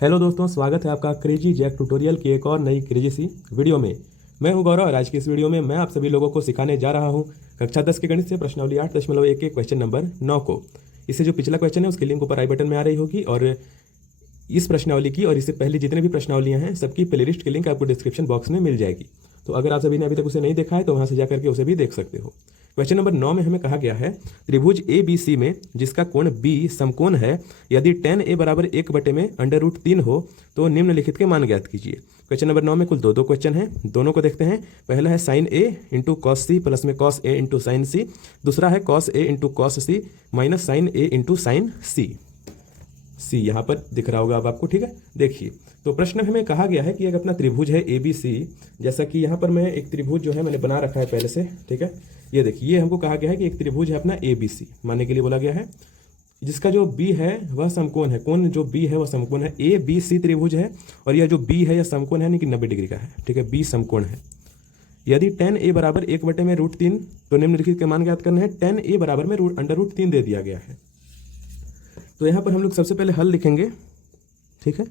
Hello दोस्तों, स्वागत है आपका क्रेजी जैक ट्यूटोरियल की एक और नई क्रेजी सी वीडियो में। मैं हूं गौरव और आज की इस वीडियो में मैं आप सभी लोगों को सिखाने जा रहा हूं कक्षा 10 के गणित से प्रश्नावली 8.1 के क्वेश्चन नंबर 9 को। इससे जो पिछला क्वेश्चन है उसकी लिंक ऊपर आई बटन में आ रही होगी और इस प्रश्नावली की और इससे पहले जितने भी प्रश्नावलियां हैं सबकी प्लेलिस्ट की लिंक आपको डिस्क्रिप्शन बॉक्स में मिल जाएगी। तो अगर आप सभी ने अभी तक उसे नहीं देखा है तो वहां से जाकर के उसे भी देख सकते हो। क्वेश्चन नंबर 9 में हमें कहा गया है त्रिभुज ए बी सी में जिसका कोण बी समकोण है, यदि tan a बराबर 1/√3 हो तो निम्नलिखित के मान ज्ञात कीजिए। क्वेश्चन नंबर 9 में कुल दो क्वेश्चन हैं, दोनों को देखते हैं। पहला है sin a into cos c plus में cos a into sine c, दूसरा है cos a into cos c minus sine a into sine c यहाँ पर दिख रहा होगा अब आपको, ठीक है। देखिए, तो प्रश्न में हमें कहा गया है कि एक अपना त्रिभुज है ए बी सी, जैसा कि यहाँ पर मैं एक त्रिभुज जो है मैंने बना रखा है पहले से, ठीक है। ये देखिए, ये हमको कहा गया है कि एक त्रिभुज है अपना ए बी सी, मानने के लिए बोला गया है, जिसका जो बी है वह समकोण है। कोण जो बी है वह समकोण है, ए बी सी त्रिभुज है और यह जो बी है यह समकोण है, यानी कि 90 डिग्री का है, ठीक है। बी समकोण है। यदि tan a बराबर 1/√3 तो निम्नलिखित के मान ज्ञात करना है। tan a बराबर में √3 दे दिया गया है, तो यहाँ पर हम लोग सबसे पहले हल लिखेंगे, ठीक है।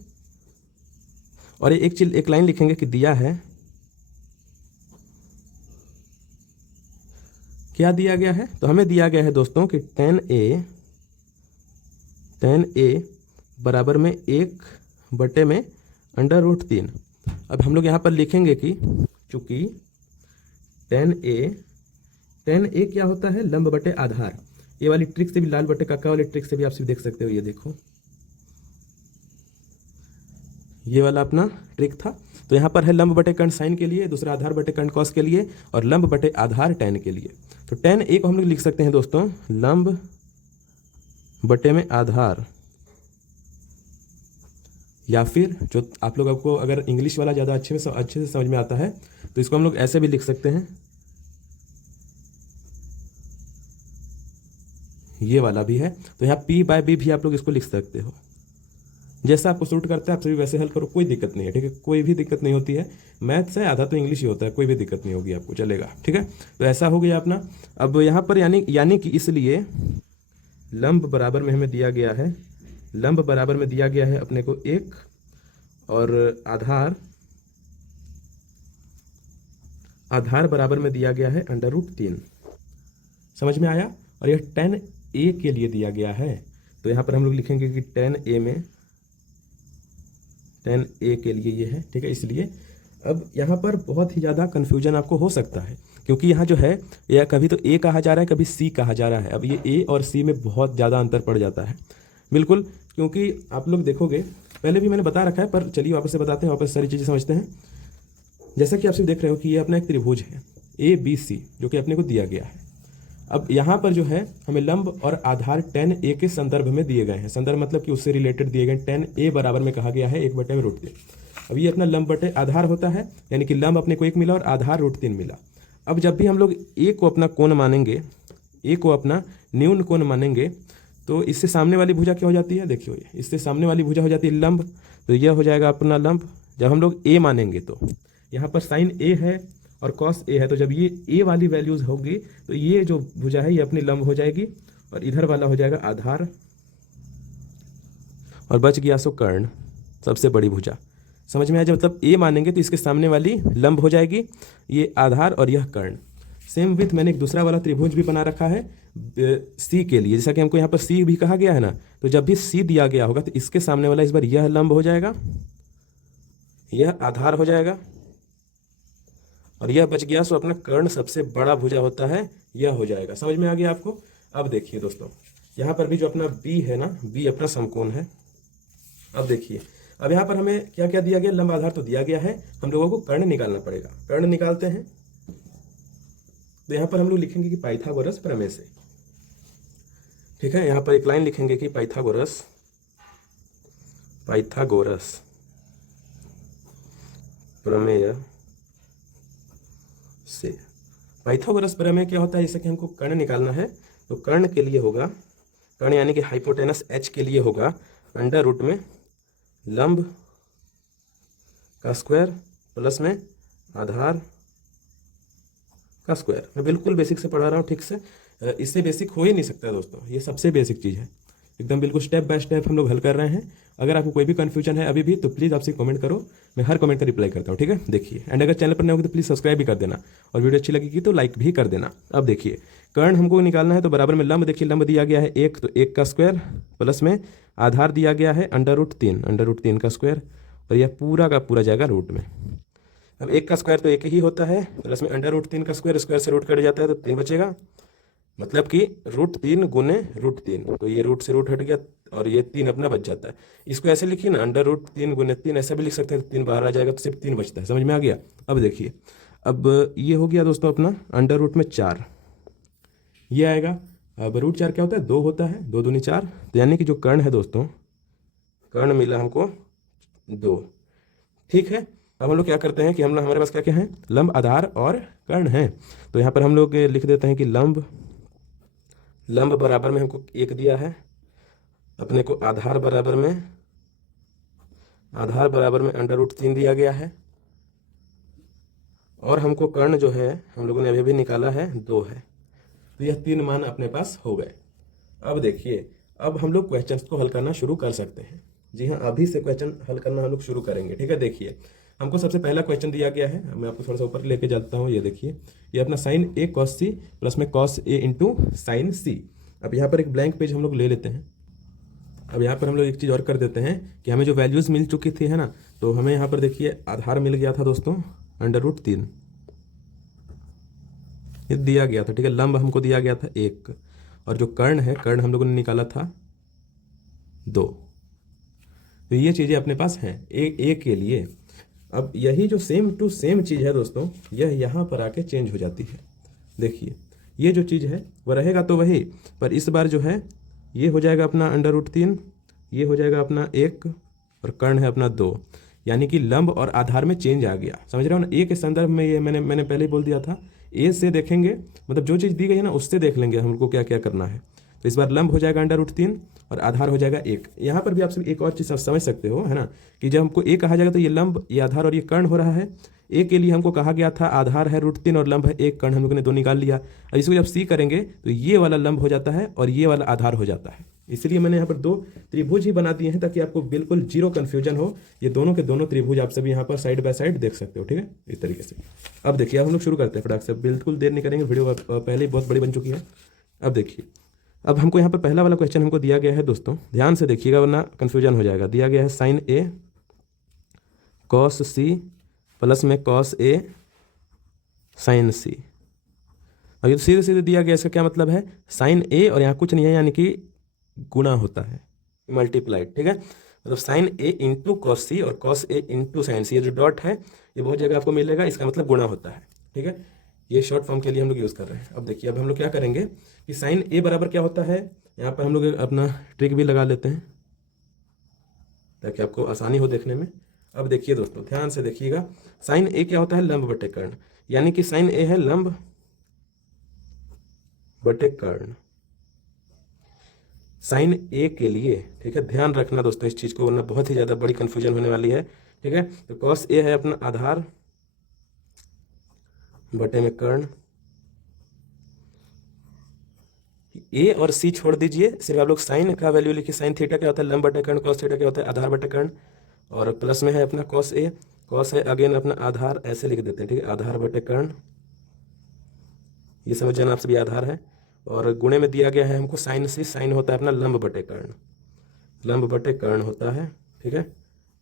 और एक लाइन लिखेंगे कि दिया है, क्या दिया गया है, तो हमें दिया गया है दोस्तों कि tan a बराबर में 1/√3। अब हम लोग यहाँ पर लिखेंगे कि चूंकि tan a क्या होता है, लंब बटे आधार। ये वाली ट्रिक से भी, लाल बटे काका वाली ट्रिक से भी आप सिर्फ देख सकते हो। ये देखो, ये वाला अपना ट्रिक था। तो यहाँ पर है लंब बटे कर्ण साइन के लिए, दूसरा आधार बटे कर्ण कॉस के लिए और लंब बटे आधार tan के लिए। तो tan a को हम लोग लिख सकते हैं दोस्तों लंब बटे में आधार, या फिर जो आप लोग आपको अगर इंग्लिश वाला ज़्यादा अच्छे से समझ में आता है तो इसको हम लोग ऐसे भी लिख सकते हैं, ये वाला भी है। तो यहाँ p/b भी आप लोग इसको लिख सकते हो, जैसा आपको सूट करता है आप सभी वैसे हल करो, कोई दिक्कत नहीं है, ठीक है। कोई भी दिक्कत नहीं होती है, मैथ्स है आधा तो इंग्लिश ही होता है, कोई भी दिक्कत नहीं होगी आपको, चलेगा, ठीक है। तो ऐसा हो गया अपना। अब यहाँ पर यानी कि इसलिए लंब बराबर में हमें दिया गया है, लंब बराबर में दिया गया है अपने को 1 और आधार बराबर में दिया गया है √3। समझ में आया। और यह tan a के लिए दिया गया है, तो यहाँ पर हम लोग लिखेंगे कि tan a के लिए ये है, ठीक है। इसलिए अब यहाँ पर बहुत ही ज़्यादा कन्फ्यूजन आपको हो सकता है, क्योंकि यहाँ जो है यह कभी तो a कहा जा रहा है, कभी c कहा जा रहा है। अब ये a और c में बहुत ज़्यादा अंतर पड़ जाता है, बिल्कुल। क्योंकि आप लोग देखोगे, पहले भी मैंने बता रखा है पर चलिए वापस से बताते हैं, वापस सारी चीज़ें समझते हैं। जैसा कि आप सिर्फ देख रहे हो कि ये अपना एक त्रिभुज है ए बी सी, जो कि अपने को दिया गया है। अब यहाँ पर जो है हमें लंब और आधार tan a के संदर्भ में दिए गए हैं, संदर्भ मतलब कि उससे रिलेटेड दिए गए। tan a बराबर में कहा गया है 1/√3। अब ये अपना लंब बटे आधार होता है, यानी कि लंब अपने को 1 मिला और आधार √3 मिला। अब जब भी हम लोग a को अपना कोण मानेंगे, a को अपना न्यून कोण मानेंगे, तो इससे सामने वाली भुजा क्या हो जाती है, देखियो, इससे सामने वाली भुजा हो जाती है लंब, तो यह हो जाएगा अपना लंब। जब हम लोग a मानेंगे तो यहाँ पर साइन a है और कॉस a है, तो जब ये a वाली वैल्यूज होगी तो ये जो भुजा है ये अपनी लंब हो जाएगी और इधर वाला हो जाएगा आधार, और बच गया सो कर्ण, सबसे बड़ी भुजा। समझ में आया। जब मतलब a मानेंगे तो इसके सामने वाली लंब हो जाएगी, ये आधार और यह कर्ण। सेम विथ मैंने एक दूसरा वाला त्रिभुज भी बना रखा है c के लिए, जैसा कि हमको यहाँ पर c भी कहा गया है ना, तो जब भी c दिया गया होगा तो इसके सामने वाला इस बार यह लंब हो जाएगा, यह आधार हो जाएगा और यह बच गया सो अपना कर्ण, सबसे बड़ा भुजा होता है, यह हो जाएगा। समझ में आ गया आपको। अब देखिए दोस्तों, यहाँ पर भी जो अपना b है ना, b अपना समकोण है। अब देखिए, अब यहाँ पर हमें क्या क्या दिया गया, लंब आधार तो दिया गया है, हम लोगों को कर्ण निकालना पड़ेगा। कर्ण निकालते हैं तो यहाँ पर हम लोग लिखेंगे कि पाइथागोरस प्रमेय से, ठीक है। यहाँ पर एक लाइन लिखेंगे कि पाइथागोरस प्रमेय से। पाइथागोरस प्रमेय क्या होता है, जैसे कि हमको कर्ण निकालना है, तो कर्ण के लिए होगा, कर्ण यानी कि हाइपोटेनस h के लिए होगा √ में लंब का स्क्वायर प्लस में आधार का स्क्वायर। मैं बिल्कुल बेसिक से पढ़ा रहा हूँ, ठीक से, इससे बेसिक हो ही नहीं सकता दोस्तों, ये सबसे बेसिक चीज़ है। एकदम बिल्कुल स्टेप बाय स्टेप हम लोग हल कर रहे हैं। अगर आपको कोई भी कन्फ्यूजन है अभी भी तो प्लीज़ आपसे कमेंट करो, मैं हर कमेंट का रिप्लाई करता हूँ, ठीक है। देखिए, एंड अगर चैनल पर नए हो तो प्लीज़ सब्सक्राइब भी कर देना, और वीडियो अच्छी लगेगी तो लाइक भी कर देना। अब देखिए, कर्ण हमको निकालना है तो बराबर में लंब, देखिए लंब दिया गया है 1, तो 1 का स्क्वायर प्लस में आधार दिया गया है √3 का स्क्वायर, और यह पूरा का पूरा जाएगा रूट में। अब 1 का स्क्वायर तो 1 ही होता है, प्लस में √3 का स्क्वायर, स्क्वायर से रूट कट जाता है तो 3 बचेगा, मतलब कि √3 गुने √3, तो ये रूट से रूट हट गया और ये 3 अपना बच जाता है। इसको ऐसे लिखिए ना, √3 गुने 3, ऐसा भी लिख सकते हैं, तो 3 बाहर आ जाएगा तो सिर्फ 3 बचता है। समझ में आ गया। अब देखिए, अब ये हो गया दोस्तों अपना √4, ये आएगा। अब √4 क्या होता है, 2 होता है, 2 दूनी 4, तो यानी कि जो कर्ण है दोस्तों, कर्ण मिला हमको 2, ठीक है। अब हम लोग क्या करते हैं कि हम लोग, हमारे पास क्या क्या है, लंब, आधार और कर्ण है, तो यहाँ पर हम लोग लिख देते हैं कि लंब बराबर में हमको 1 दिया है, अपने को आधार बराबर में √3 दिया गया है, और हमको कर्ण जो है हम लोगों ने अभी भी निकाला है 2 है, तो यह 3 मान अपने पास हो गए। अब देखिए, अब हम लोग क्वेश्चंस को हल करना शुरू कर सकते हैं। जी हाँ, अभी से क्वेश्चन हल करना हम लोग शुरू करेंगे, ठीक है। देखिए, हमको सबसे पहला क्वेश्चन दिया गया है, मैं आपको थोड़ा सा ऊपर लेके जाता हूँ। ये देखिए, ये अपना sin A cos C plus में cos A into sign C। अब यहाँ पर एक ब्लैंक पेज हम लोग ले लेते हैं। अब यहाँ पर हम लोग एक चीज़ और कर देते हैं कि हमें जो वैल्यूज़ मिल चुकी थी, है ना, तो हमें यहाँ पर देखिए आधार मिल गया था दोस्तों √3, ये दिया गया था, ठीक है। लंब हमको दिया गया था 1, और जो कर्ण है, कर्ण हम लोगों ने निकाला था 2, तो ये चीज़ें अपने पास हैं ए के लिए। अब यही जो सेम टू सेम चीज़ है दोस्तों, यह यहाँ पर आके चेंज हो जाती है। देखिए, ये जो चीज़ है वह रहेगा तो वही, पर इस बार जो है ये हो जाएगा अपना √3, ये हो जाएगा अपना 1, और कर्ण है अपना 2, यानी कि लंब और आधार में चेंज आ गया। समझ रहे हो ना। ए के संदर्भ में ये मैंने पहले ही बोल दिया था, ए से देखेंगे, मतलब जो चीज़ दी गई है ना उससे देख लेंगे हमको क्या क्या करना है। तो इस बार लंब हो जाएगा √3 और आधार हो जाएगा 1। यहाँ पर भी आप एक और चीज़ समझ सकते हो, है ना, कि जब हमको ए कहा जाएगा तो ये लंब, ये आधार और ये कर्ण हो रहा है। ए के लिए हमको कहा गया था आधार है √3 और लंब है 1, कर्ण हम लोगों ने 2 निकाल लिया। और इसको जब सी करेंगे तो ये वाला लंब हो जाता है और ये वाला आधार हो जाता है। इसलिए मैंने यहाँ पर 2 त्रिभुज ही बना दिए हैं ताकि आपको बिल्कुल जीरो कन्फ्यूजन हो। ये दोनों के दोनों त्रिभुज आप सभी यहाँ पर साइड बाय साइड देख सकते हो, ठीक है, इस तरीके से। अब देखिए, अब हम लोग शुरू करते हैं फटाक से, बिल्कुल देर नहीं करेंगे, वीडियो पहले ही बहुत बड़ी बन चुकी है। अब देखिए, अब हमको यहाँ पर पहला वाला क्वेश्चन हमको दिया गया है दोस्तों, ध्यान से देखिएगा वरना कन्फ्यूजन हो जाएगा। दिया गया है sin A cos C plus में cos A sin C। अब ये सीधे सीधे दिया गया, इसका क्या मतलब है, sin A और यहाँ कुछ नहीं है, यानी कि गुणा होता है, मल्टीप्लाइड, ठीक है। मतलब sin A into cos C और cos A into sin C, ये जो डॉट है ये बहुत जगह आपको मिलेगा, इसका मतलब गुणा होता है, ठीक है। ये शॉर्ट फॉर्म के लिए हम लोग यूज़ कर रहे हैं। अब देखिए, अब हम लोग क्या करेंगे कि sin A बराबर क्या होता है, यहाँ पर हम लोग अपना ट्रिक भी लगा लेते हैं ताकि आपको आसानी हो देखने में। अब देखिए दोस्तों, ध्यान से देखिएगा, sin A क्या होता है, लंब बटे कर्ण, यानी कि sin A है लंब बटे कर्ण sin A के लिए, ठीक है। ध्यान रखना दोस्तों इस चीज़ को, वरना बहुत ही ज़्यादा बड़ी कन्फ्यूजन होने वाली है, ठीक है। तो cos A है अपना आधार बटे में कर्ण, ए और सी छोड़ दीजिए, सिर्फ आप लोग साइन का वैल्यू लिखिए। साइन थीटा क्या होता है, लंब बटे कर्ण, कॉस थीटा क्या होता है, आधार बटे कर्ण, और प्लस में है अपना कॉस ए, कॉस है अगेन अपना आधार, ऐसे लिख देते हैं, ठीक है, आधार बटे कर्ण, ये समझ जाना आप सभी आधार है। और गुणे में दिया गया है हमको साइन सी, साइन होता है अपना लंब बटे कर्ण, लंब बटे कर्ण होता है, ठीक है,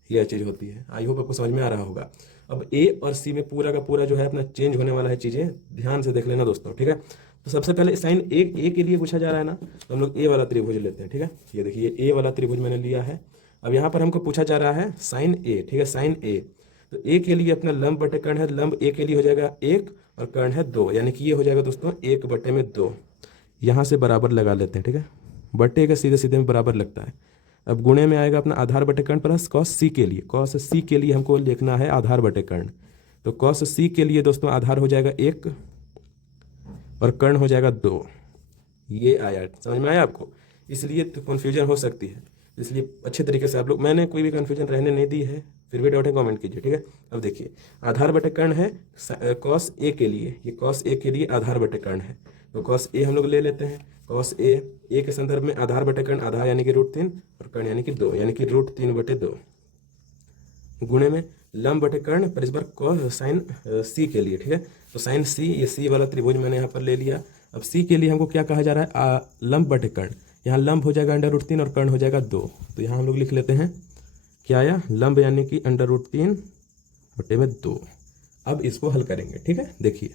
यह चीज़ होती है। आई होप आपको समझ में आ रहा होगा। अब ए और सी में पूरा का पूरा जो है अपना चेंज होने वाला है, चीज़ें ध्यान से देख लेना दोस्तों, ठीक है। तो सबसे पहले साइन ए के लिए पूछा जा रहा है ना, तो हम लोग ए वाला त्रिभुज लेते हैं, ठीक है। ये देखिए, ए वाला त्रिभुज मैंने लिया है। अब यहाँ पर हमको पूछा जा रहा है साइन ए, ठीक है, साइन ए, तो ए के लिए अपना लंब बटे कर्ण है, लंब ए के लिए हो जाएगा 1 और कर्ण है 2, यानी कि ये हो जाएगा दोस्तों 1 बटे में 2। यहाँ से बराबर लगा लेते हैं, ठीक है, बटे का सीधे सीधे में बराबर लगता है। अब गुणे में आएगा अपना आधार बटे कर्ण प्लस कॉस सी के लिए, कॉस सी के लिए हमको लिखना है आधार बटे कर्ण, तो कॉस सी के लिए दोस्तों आधार हो जाएगा 1 और कर्ण हो जाएगा 2। ये आया, समझ में आया आपको। इसलिए तो कन्फ्यूजन हो सकती है, इसलिए अच्छे तरीके से आप लोग, मैंने कोई भी कन्फ्यूजन रहने नहीं दी है, फिर भी डाउट है कमेंट कीजिए, ठीक है। अब देखिए आधार बटे कर्ण है कॉस ए के लिए, ये कॉस ए के लिए आधार बटे कर्ण है, तो कॉस ए हम लोग ले लेते हैं। कॉस ए के संदर्भ में आधार बटे कर्ण, आधार यानी कि √3 और कर्ण यानी कि 2, यानी कि √3/2 गुणे में लंब बटे कर्ण पर इस बार कॉस साइन सी के लिए, ठीक है। तो साइन सी, ये सी वाला त्रिभुज मैंने यहाँ पर ले लिया। अब सी के लिए हमको क्या कहा जा रहा है, लंब बटे कर्ण। यहाँ लंब हो जाएगा √3 और कर्ण हो जाएगा 2, तो यहाँ हम लोग लिख लेते हैं क्या आया, लंब यानी कि √3/2। अब इसको हल करेंगे, ठीक है। देखिए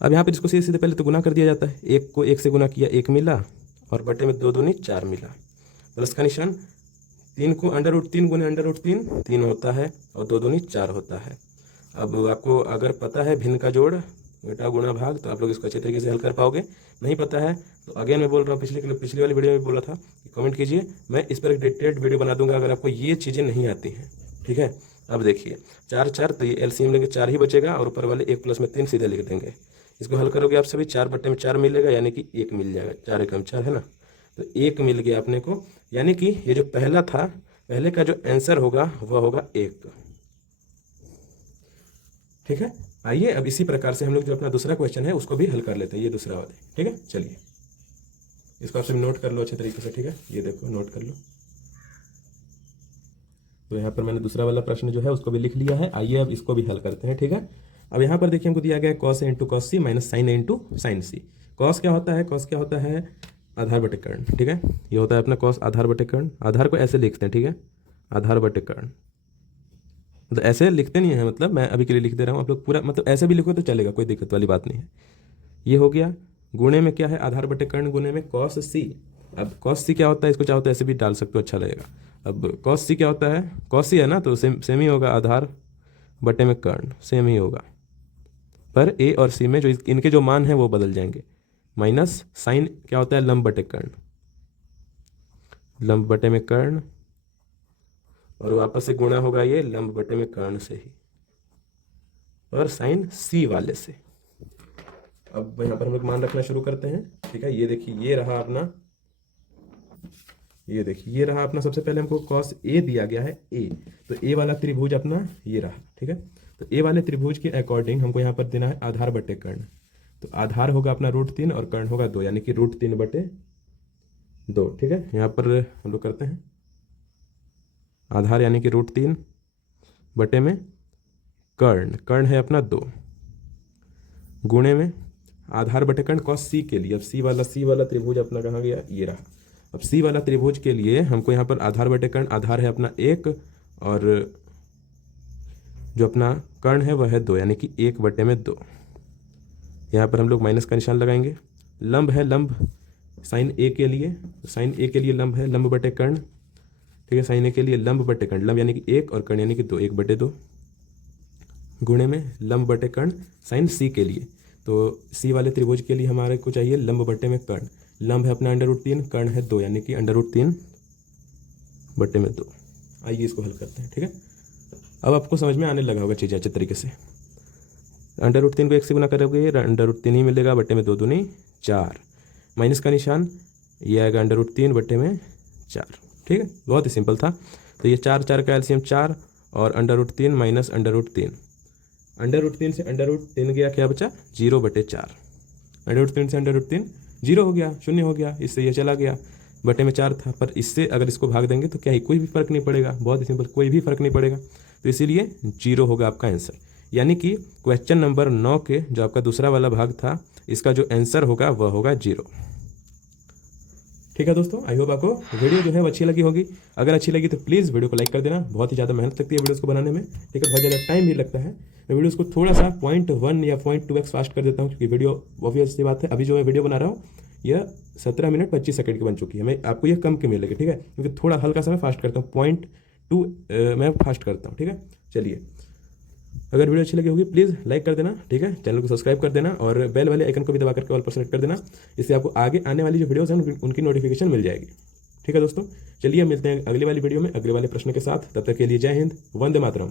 अब यहाँ पर इसको सीधे सीधे पहले तो गुना कर दिया जाता है, 1 को 1 से गुना किया 1 मिला और बटे में 2 दूनी 4 मिला, प्लस का निशान। 3 को √3 गुने √3 3 होता है और 2 दूनी 4 होता है। अब आपको अगर पता है भिन्न का जोड़ बेटा गुणा भाग, तो आप लोग इसको अच्छे तरीके से हल कर पाओगे। नहीं पता है तो अगेन मैं बोल रहा हूँ, पिछली वाली वीडियो में बोला था कि कमेंट कीजिए, मैं इस पर एक डिटेल्ड वीडियो बना दूंगा अगर आपको ये चीज़ें नहीं आती हैं, ठीक है। अब देखिए 4 4, तो ये एलसीएम लेंगे 4 ही बचेगा और ऊपर वाले 1 प्लस में 3 सीधे लिख देंगे। इसको हल करोगे आप सभी, 4 बटे में 4 मिलेगा यानी कि 1 मिल जाएगा, 4 एकम 4 है ना, तो 1 मिल गया अपने को, यानी कि ये जो पहला था, पहले का जो आंसर होगा वह होगा 1, ठीक है। आइए अब इसी प्रकार से हम लोग जो अपना दूसरा क्वेश्चन है उसको भी हल कर लेते हैं, ये दूसरा वाला, ठीक है। चलिए इसको आप सब नोट कर लो अच्छे तरीके से, ठीक है। ये देखो नोट कर लो। तो यहाँ पर मैंने दूसरा वाला प्रश्न जो है उसको भी लिख लिया है। आइए अब इसको भी हल करते हैं, ठीक है। अब यहाँ पर देखिए हमको दिया गया है cos A × cos C minus sin A × sin C। cos क्या होता है, cos क्या होता है, आधार बटे कर्ण, ठीक है। ये होता है अपना cos आधार बटे कर्ण। आधार को ऐसे लिखते हैं, ठीक है, आधार बटे कर्ण, तो ऐसे लिखते नहीं है, मतलब मैं अभी के लिए लिख दे रहा हूँ, आप लोग पूरा मतलब ऐसे भी लिखो तो चलेगा, कोई दिक्कत वाली बात नहीं है। ये हो गया, गुणे में क्या है, आधार बटे कर्ण गुणे में cos C। अब cos C क्या होता है, इसको चाहो तो ऐसे भी डाल सकते हो, अच्छा लगेगा। अब cos C क्या होता है, cos C है ना, तो सेम ही होगा, आधार बटे में कर्ण सेम ही होगा, पर A और C में जो इनके जो मान हैं वो बदल जाएंगे। माइनस साइन क्या होता है, लंब बटे कर्ण, लंब बटे में कर्ण, और वापस से गुणा होगा ये लंब बटे में कर्ण से ही, और साइन C वाले से। अब यहाँ पर हम लोग मान रखना शुरू करते हैं, ठीक है। ये देखिए ये रहा अपना, ये देखिए ये रहा अपना, सबसे पहले हमको cos A दिया गया है A, तो A वाला त्रिभुज अपना ये रहा, ठीक है। तो A वाले त्रिभुज के अकॉर्डिंग हमको यहाँ पर देना है आधार बटे कर्ण, तो आधार होगा अपना √3 और कर्ण होगा 2, यानी कि √3/2, ठीक है। यहाँ पर हम लोग करते हैं आधार यानी कि √3 बटे में कर्ण, कर्ण है अपना 2, गुणे में आधार बटे कर्ण cos C के लिए। अब C वाला त्रिभुज अपना कहाँ गया, ये रहा। अब C वाला त्रिभुज के लिए हमको यहाँ पर आधार बटे कर्ण, आधार है अपना 1 और जो अपना कर्ण है वह है 2, यानी कि 1/2। यहाँ पर हम लोग माइनस का निशान लगाएंगे। लंब है, लंब साइन A के लिए, साइन A के लिए लंब है लंब बटे कर्ण, ठीक है। साइन A के लिए लंब बटे कर्ण, लंब यानी कि 1 और कर्ण यानी कि 2, 1/2 गुणे में लंब बटे कर्ण साइन C के लिए। तो C वाले त्रिभुज के लिए हमारे को चाहिए लंब बटे में कर्ण, लंब है अपना √3, कर्ण है 2, यानी कि √3/2। आइए इसको हल करते हैं, ठीक है। अब आपको समझ में आने लगा होगा चीज़ें अच्छे तरीके से। √3 को 1 से गुना करोगे √3 ही मिलेगा, बटे में 2 दूनी 4, माइनस का निशान, ये आएगा √3/4, ठीक है। बहुत ही सिंपल था। तो ये 4 4 का एलसीएम 4 और √3 माइनस √3, √3 से √3 गया, क्या बचा 0/4, √3 से √3 0 हो गया, 0 हो गया, इससे ये चला गया, बटे में 4 था, पर इससे अगर इसको भाग देंगे तो क्या ही कोई भी फर्क नहीं पड़ेगा, बहुत ही सिंपल, कोई भी फर्क नहीं पड़ेगा, तो इसीलिए 0 होगा आपका आंसर। यानी कि क्वेश्चन नंबर 9 के जो आपका दूसरा वाला भाग था, इसका जो आंसर होगा वह होगा 0। ठीक है दोस्तों, आई होप आपको वीडियो जो है वो अच्छी लगी होगी। अगर अच्छी लगी तो प्लीज़ वीडियो को लाइक कर देना, बहुत ही ज़्यादा मेहनत लगती है वीडियोस को बनाने में, ठीक है, बहुत ज़्यादा टाइम भी लगता है। मैं वीडियोस को थोड़ा सा 0.1 या 0.2x फास्ट कर देता हूँ, क्योंकि वीडियो ऑब्वियस सी बात है, अभी जो मैं वीडियो बना रहा हूँ यह 17 मिनट 25 सेकंड की बन चुकी है, मैं आपको ये कम की मिलेगी, ठीक है, क्योंकि थोड़ा हल्का सा मैं फास्ट करता हूँ, 0.2 मैं फास्ट करता हूँ, ठीक है। चलिए, अगर वीडियो अच्छी लगी होगी प्लीज़ लाइक कर देना, ठीक है, चैनल को सब्सक्राइब कर देना और बेल वाले आइकन को भी दबा करके ऑल पर सेलेक्ट कर देना, इससे आपको आगे आने वाली जो वीडियोस हैं उनकी नोटिफिकेशन मिल जाएगी। ठीक है दोस्तों, चलिए मिलते हैं अगली वाली वीडियो में अगले वाले प्रश्न के साथ, तब तक के लिए जय हिंद, वंदे मातरम।